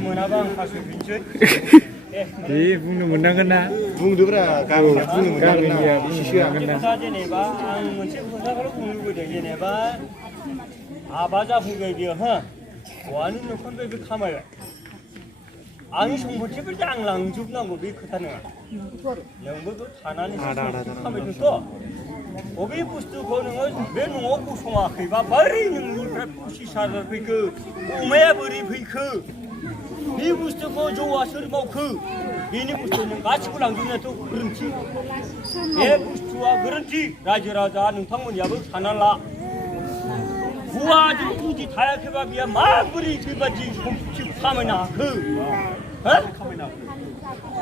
मोनाबा आं फासयफिनसै दे बुंनो मोननांगोन ना बुंदोब्रा गामिया बुंनो मोननांगोन ना जेनेबा आं मोनसे खोथाखौल' बुंनो लुबैदों जेनेबा हाबा जाफैबाय बियो हो हौवानि न'खरनिफ्राय बे खामायबाय आंनि सम्पथिफोरखौ आं लांजोबनांगौ बे खोथा नङा नोंबो थानानै खामायदोंथ' बबे बुस्थुखौ नोङो बे न'आव गसङाखैबा बोरै नोंनिफ्राय 25,000 फैखो अमाया बोरै फैखो बे बुस्थुखौ जौआ सोर मावखो बेनि बुस्थु नों गासिबो लांजोबनायाथ' गोरोन्थि बे बुस्थुआ गोरोन्थि रायजो राजा नोंथांमोननियाबो सानना ला हौवाजों जुदि थायाखैबा बियो माबोरै बेबादि सम्पथि खामायनो हाखो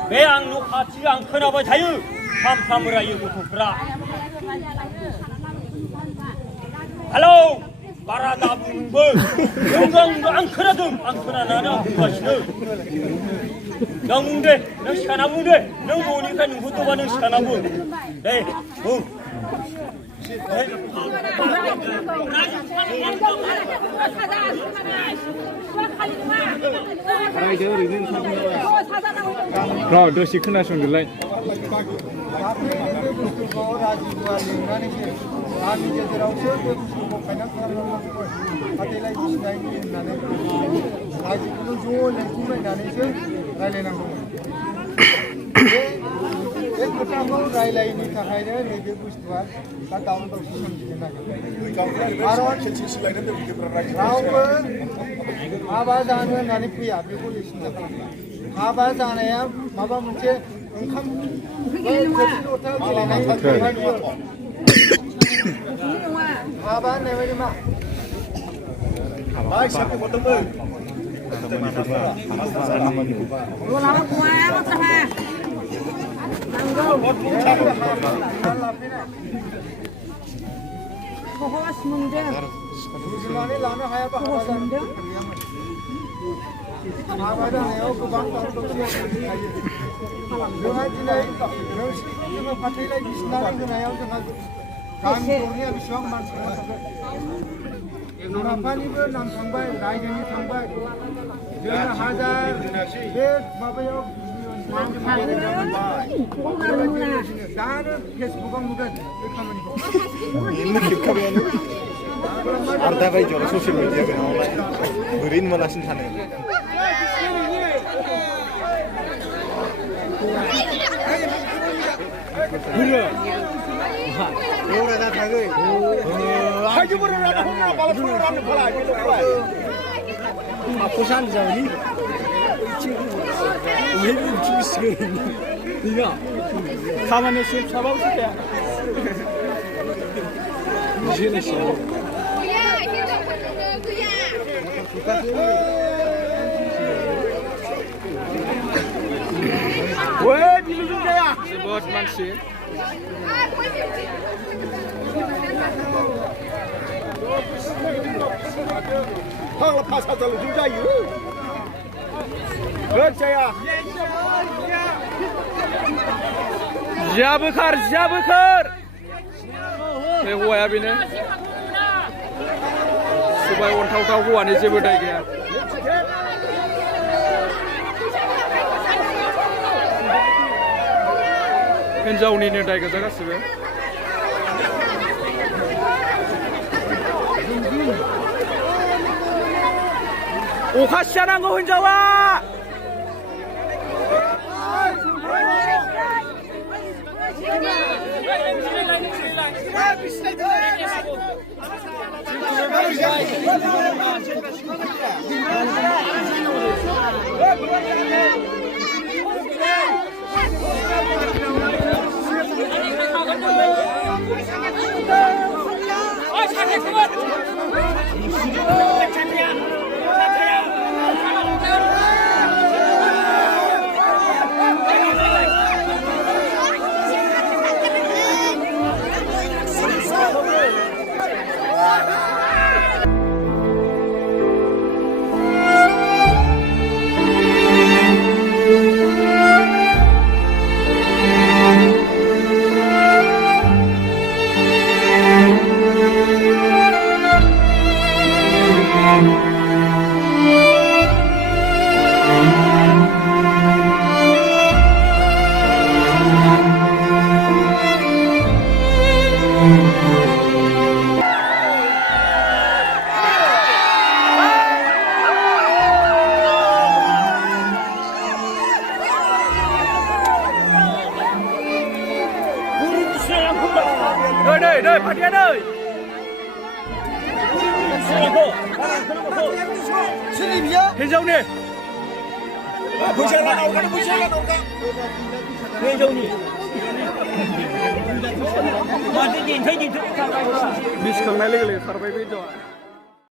बे आं न' खाथि आं खोनाबाय थायो सामफ्रामबो रायो गथ'फ्रा हेलौ बारा दा बुंबो आं खोनादों आं खोनानानै आं बुंगासिनो नों बुं दे नों सिखाना बुं दे नों न'निफ्राय नुहुरदोंबा नों सिखाना बुं दे बुं र' दसे खोनासंदोलाय गामि गेजेरावसो बे बुस्थुखौ फाइनान्स खालामनांगौ फाथैलाय बिसिनायनि होननानै रायजोखौनो ज' लेंथुमलायनानैसो रायलायनांगौमोन बे खोथाखौ रायलायनो थाखायनो नैबे बुस्थुआ दा दावराव दावसि सोमजिनो नागिरदों खारन रावबो हाबा जानो होननानै फैया बेखौ सिन्था खालामला हाबा जानाया माबा मोनसे ओंखाम थोरसि लथा गेलेनाय हाबा होननाय बायदि मा रुजुनानै लानो हायाबा हाबा जानायाव गोबां जोंहा दिनै नोंसोरखौ जोङो फाथैलाय बिसिनानै होनायाव जोंहा गामि दरनिया बेसेबां मानसिफ्रा थांबाय बिमा-बिफानिबो नाम थांबाय रायजोनि थांबाय जोंनो हाजार बे माबायाव दानो फेसबुकाव नुगोन बे खामानिखौ आरो दा बायदियाव ससियेल मिडिया ओरैनो मोनालासिनो थानो खामानि फिसाबाबो जाया जोबोद मानसि फाग्ला 5,000 जायो जाया जिया बोखार बे हौवाया बेनो सबाय अनथावथाव हौवानि जेबो दाय गैया हिनजावनिनो दाय गोजा गासिबो अखा सिजानांगौ हिनजावा नै फाटिया नै सुनायखौ बारा खोनाबाखौ सोरनि बियो हिन्जावनि फैसा लाना हरगोन फैसा लाना हरगोन हिन्जावनि माथो दिन्थाय दिन्थाय खारबाय बिसिखांनाय लोगो लोगो खारबाय बे हिन्जावा